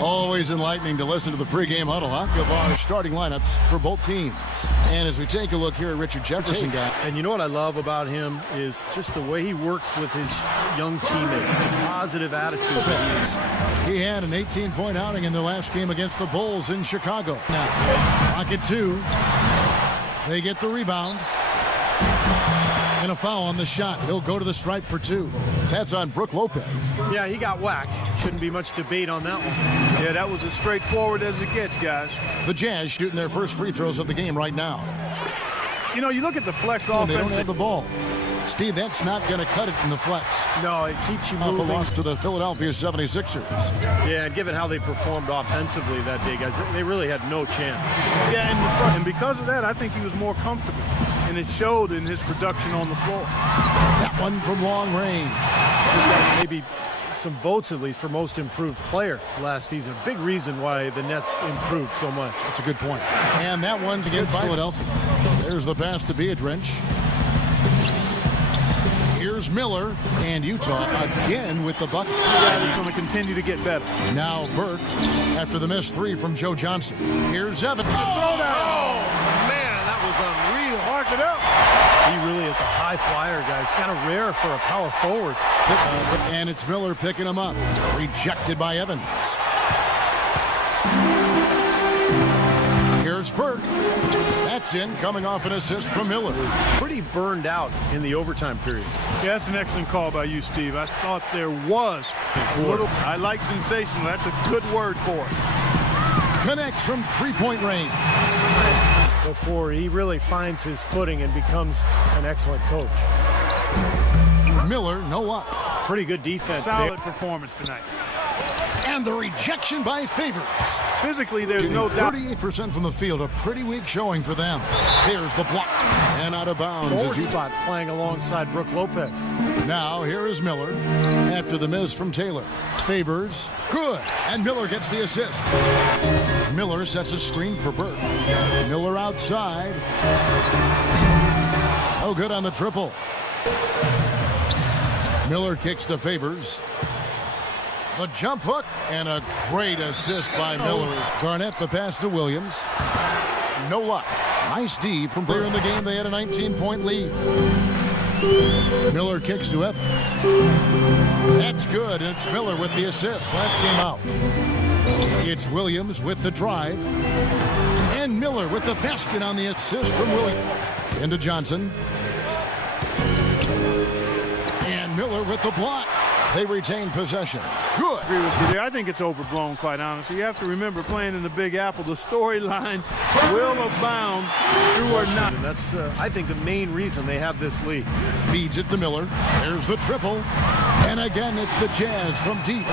Always enlightening to listen to the pregame huddle, huh? Of our starting lineups for both teams. And as we take a look here at Richard Jefferson, guy. And you know what I love about him is just the way he works with his young teammates. The positive attitude that he had an 18-point outing in the last game against the Bulls in Chicago. Now, Rocket 2. They get the rebound. And a foul on the shot. He'll go to the stripe for 2. That's on Brook Lopez. Yeah, he got whacked. Shouldn't be much debate on that one. Yeah, that was as straightforward as it gets, guys. The Jazz shooting their first free throws of the game right now. You know, you look at the flex offense. They don't have the ball. Steve, that's not going to cut it in the flex. No, it keeps you moving. Off a loss to the Philadelphia 76ers. Yeah, and given how they performed offensively that day, guys, they really had no chance. Yeah, and because of that, I think he was more comfortable. And it showed in his production on the floor. That one from long range. Maybe some votes, at least, for most improved player last season. Big reason why the Nets improved so much. That's a good point. And that one's against Philadelphia. There's the pass to Beadrench. Here's Miller, and Utah again with the bucket. He's going to continue to get better. Now Burke after the missed 3 from Joe Johnson. Here's Evans. Oh, man, that was unreal. Mark it up. He really is a high flyer, guys. Kind of rare for a power forward. And it's Miller picking him up. Rejected by Evans. Here's Burke. That's in, coming off an assist from Miller. Pretty burned out in the overtime period. Yeah, that's an excellent call by you, Steve. I thought there was a little. I like sensational. That's a good word for it. Connects from three-point range. Before he really finds his footing and becomes an excellent coach. Miller, no luck. Pretty good defense. Solid there. Performance tonight. And the rejection by Favors. Physically, there's no doubt. 38% from the field, a pretty weak showing for them. Here's the block. And out of bounds. Forward spot playing alongside Brook Lopez. Now here is Miller after the miss from Taylor. Favors, good. And Miller gets the assist. Miller sets a screen for Burke. Miller outside. Oh, good on the triple. Miller kicks to Favors. The jump hook and a great assist by Miller. Garnett the pass to Williams. No luck. Nice D from there in the game. They had a 19-point lead. Miller kicks to Evans. That's good, and it's Miller with the assist. Last game out. It's Williams with the drive. And Miller with the basket on the assist from Williams. Into Johnson. And Miller with the block. They retain possession. Good. I agree with you there. I think it's overblown, quite honestly. You have to remember, playing in the Big Apple, the storylines will abound, true or not. And that's, I think, the main reason they have this lead. Feeds it to Miller. There's the triple. And again, it's the Jazz from deep.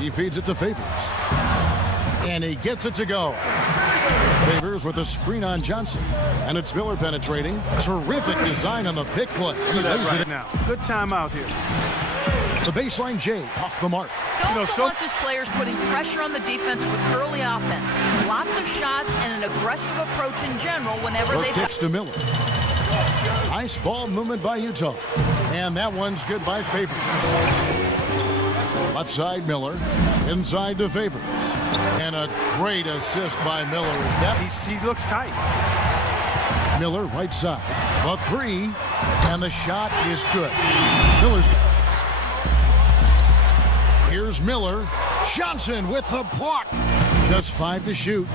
He feeds it to Favors. And he gets it to go. Favors with a screen on Johnson. And it's Miller penetrating. Terrific design on the pick play. He lays it now. Good timeout here. The baseline J off the mark. He also wants his players putting pressure on the defense with early offense. Lots of shots and an aggressive approach in general whenever they kicks to Miller. Nice ball movement by Utah. And that one's good by Favors. Left side Miller. Inside to Favors. And a great assist by Miller. He looks tight. Miller right side. The 3. And the shot is good. Miller's. Here's Miller. Johnson with the block. Just 5 to shoot.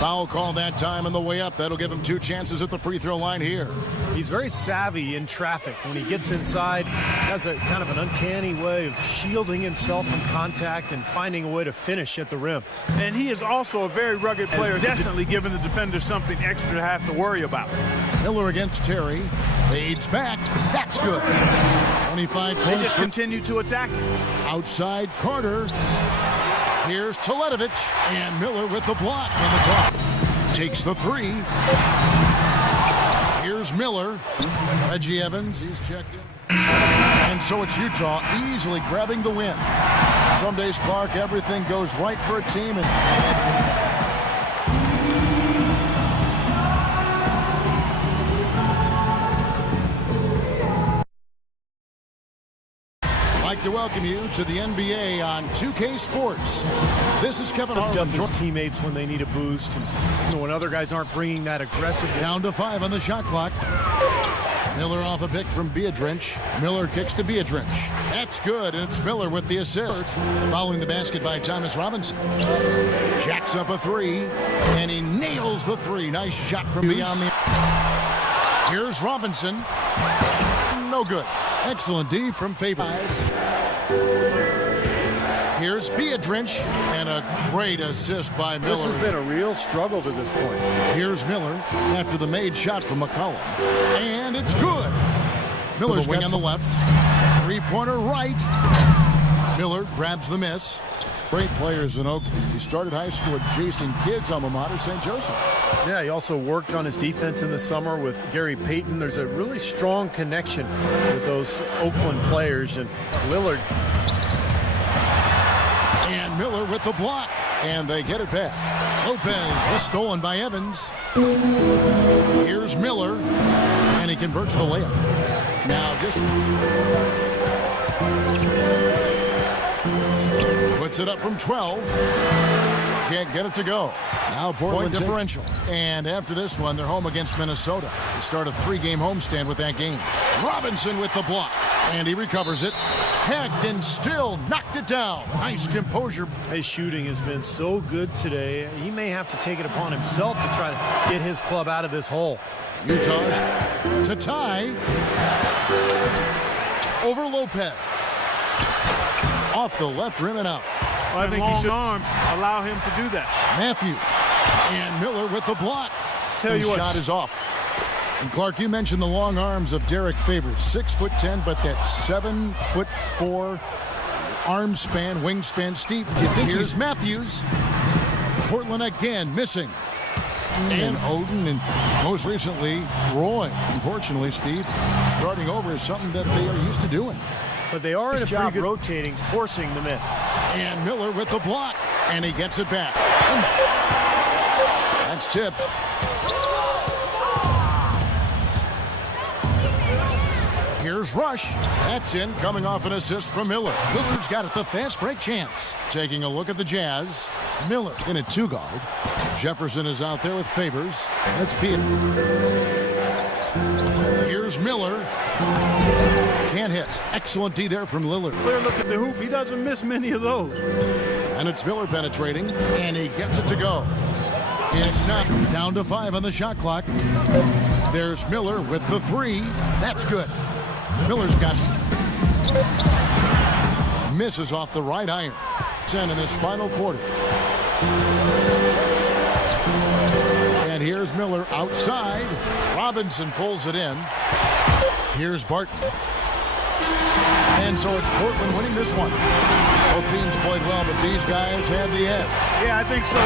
Foul call that time on the way up. That'll give him 2 chances at the free throw line here. He's very savvy in traffic. When he gets inside, has a kind of an uncanny way of shielding himself from contact and finding a way to finish at the rim. And he is also a very rugged player, definitely giving the defender something extra to have to worry about. Miller against Terry. Fades back. That's good. 25 points. They just continue to attack it. Outside Carter. Here's Toledovich, and Miller with the block on the clock. Takes the 3. Here's Miller. Reggie Evans, he's checked in. And so it's Utah easily grabbing the win. Some days, Clark, everything goes right for a team. like to welcome you to the NBA on 2K Sports. This is Kevin Harlan. His teammates when they need a boost, and when other guys aren't bringing that aggressive. Down to 5 on the shot clock. Miller off a pick from Beadrich. Miller kicks to Beadrich. That's good, and it's Miller with the assist. Following the basket by Thomas Robinson. Jacks up a 3, and he nails the 3. Nice shot from beyond the... Here's Robinson. No good. Excellent D from Favors. Here's Beadrich, and a great assist by Miller. This has been a real struggle to this point. Here's Miller after the made shot from McCollum. And it's good. Miller's wing on the left. Three-pointer right. Miller grabs the miss. Great players in Oakland. He started high school at Jason Kidd's alma mater, St. Joseph. Yeah, he also worked on his defense in the summer with Gary Payton. There's a really strong connection with those Oakland players. And Lillard. And Miller with the block. And they get it back. Lopez was stolen by Evans. Here's Miller. And he converts the layup. Now just... puts it up from 12. Can't get it to go. Now point differential. And after this one, they're home against Minnesota. They start a 3-game homestand with that game. Robinson with the block. And he recovers it. Hacked and still knocked it down. Nice composure. His shooting has been so good today. He may have to take it upon himself to try to get his club out of this hole. Utah's to tie. Over Lopez. Off the left rim and out. I think he should arms allow him to do that. Matthews and Miller with the block. Tell you what, shot is off. And Clark, you mentioned the long arms of Derek Favors, 6'10", but that 7'4" arm span, wingspan, steep. Here's Matthews. Portland again missing. And Oden, and most recently Roy. Unfortunately, Steve, starting over is something that they are used to doing. But they are in a pretty good rotating, forcing the miss. And Miller with the block. And he gets it back. That's tipped. Here's Rush. That's in, coming off an assist from Miller. Lillard's got it, the fast break chance. Taking a look at the Jazz. Miller in a 2-guard. Jefferson is out there with Favors. Let's be it. Here's Miller. Can't hit. Excellent D there from Lillard. Clear look at the hoop. He doesn't miss many of those. And it's Miller penetrating, and he gets it to go. It's not down to 5 on the shot clock. There's Miller with the 3. That's good. Miller's got misses off the right iron. 10 in this final quarter. And here's Miller outside. Robinson pulls it in. Here's Barton. And so it's Portland winning this one. Both teams played well, but these guys had the edge. Yeah, I think so.